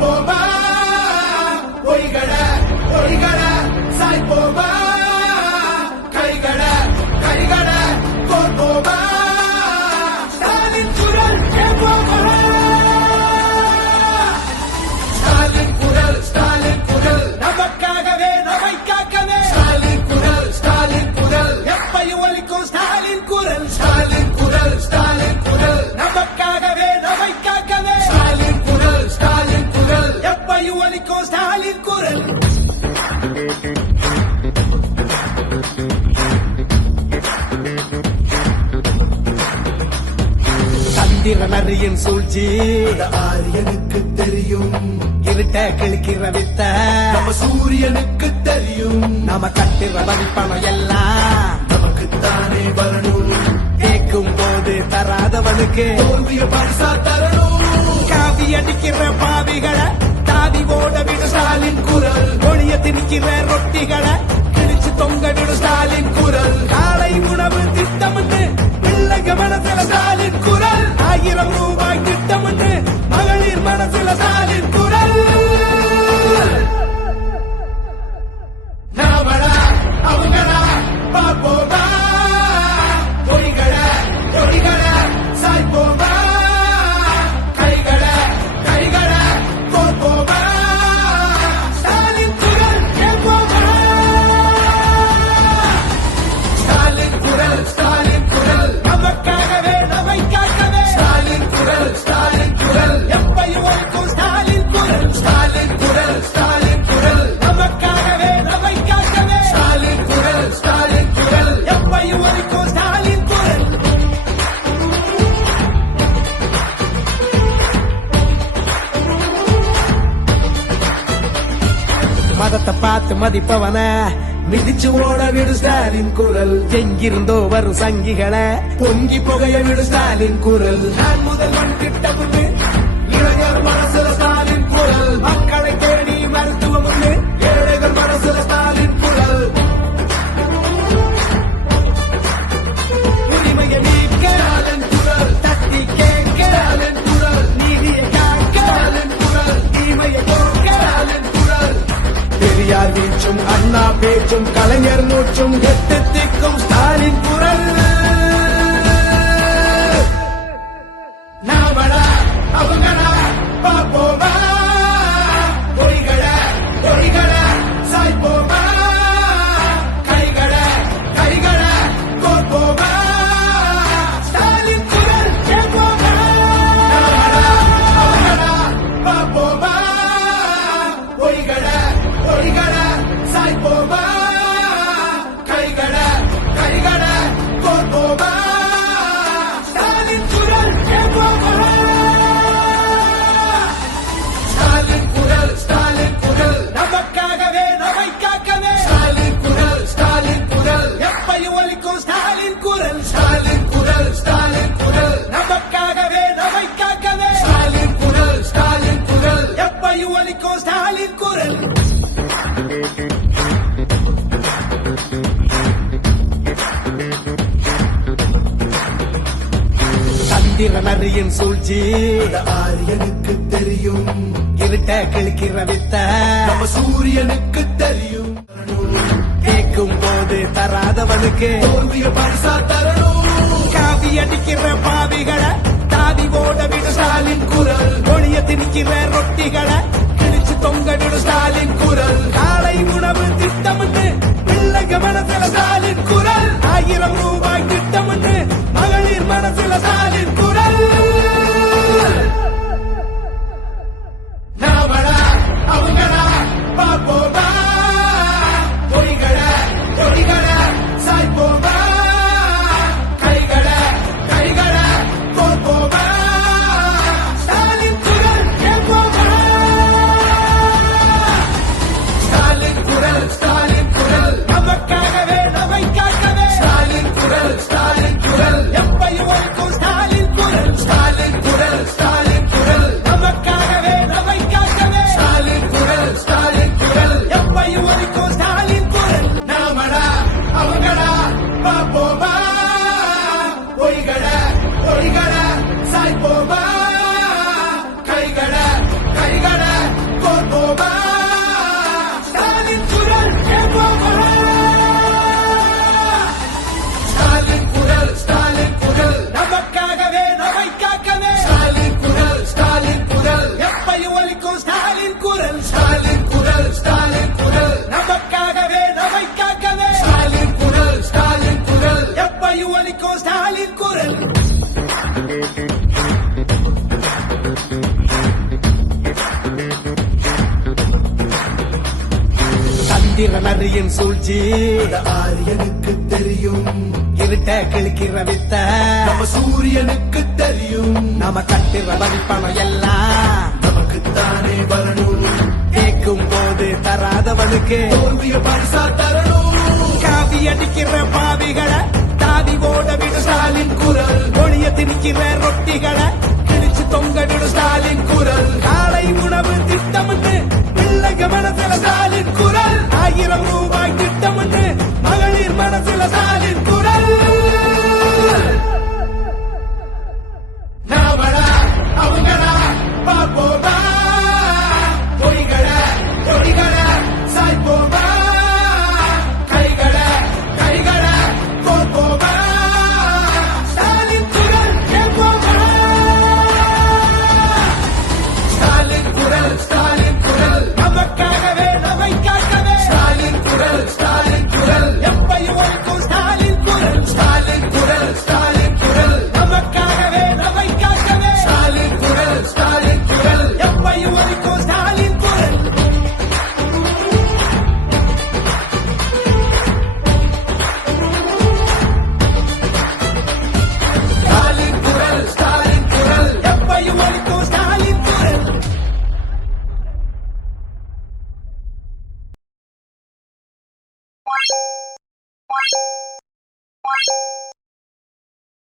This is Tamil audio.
Boba. ஒலி ஒலிக்கும் ஸ்டாலின் குரல் சந்திரனறியின் சூழ்ச்சி. ஆரியனுக்கு தெரியும். இருட்ட கிழக்கிற வித்த. நம்ம சூரியனுக்கு தெரியும். நம்ம கட்டுற வரிப்பணம் எல்லாம். நமக்குத்தானே வரணும். கேட்கும் போது தராதவனுக்கு பரிசா தரணும். செய்கிற ரொட்டிகளை கிழிச்சு தொங்கடிடு ஸ்டாலின் குரல். காலை உணவு திட்டம்னு பிள்ளைங்க மனசுல ஸ்டாலின் குரல். ஆயிரம் ரூபாய் முகத்தை பார்த்து மதிப்பவன. மிதிச்சு ஓட விடு ஸ்டாலின் குரல். எங்கிருந்தோ வரும் சங்கிகளை. பொங்கி புகைய விடு ஸ்டாலின் குரல். நான் முதல்வன் திட்டம் இளைஞர் மனசுல ஸ்டாலின் குரல். மக்களை தேடி மருத்துவம் ஏழைகள் மனசுல ஸ்டாலின் பேச்சும் கலைஞர் மூச்சும் எட்டு திக்கும் ஸ்டாலின் குரல். சந்திரனறியின் சூழ்ச்சி. ஆரியனுக்கு தெரியும். இருட்ட கிழக்கிற வித்த. சூரியனுக்கு தெரியும். கேட்கும் போது தராதவனுக்கு. பரிசா தரணும். காவி அடிக்கிற பாவிகளை தாவி ஓட விடுசா செய்யும் சூழ்ச்சி. ஆரியனுக்கு தெரியும். இருட்ட கிழிக்கிற வித்த. நம்ம சூரியனுக்கு தெரியும். நாம கட்டுற வரிப்பணம் எல்லாம் நமக்குத்தானே வரணும். கேட்கும் போது தராதவனுக்கு தோல்விய பரிசா தரணும். காவி அடிக்கிற பாவிகளை தாவி ஓட விடு ஸ்டாலின் குரல். ஒளிய திணிக்கிற ரொட்டிகளை கிழிச்சு தொங்க விடு ஸ்டாலின் குரல். காலை உணவு ஸ்டாலின் குரல்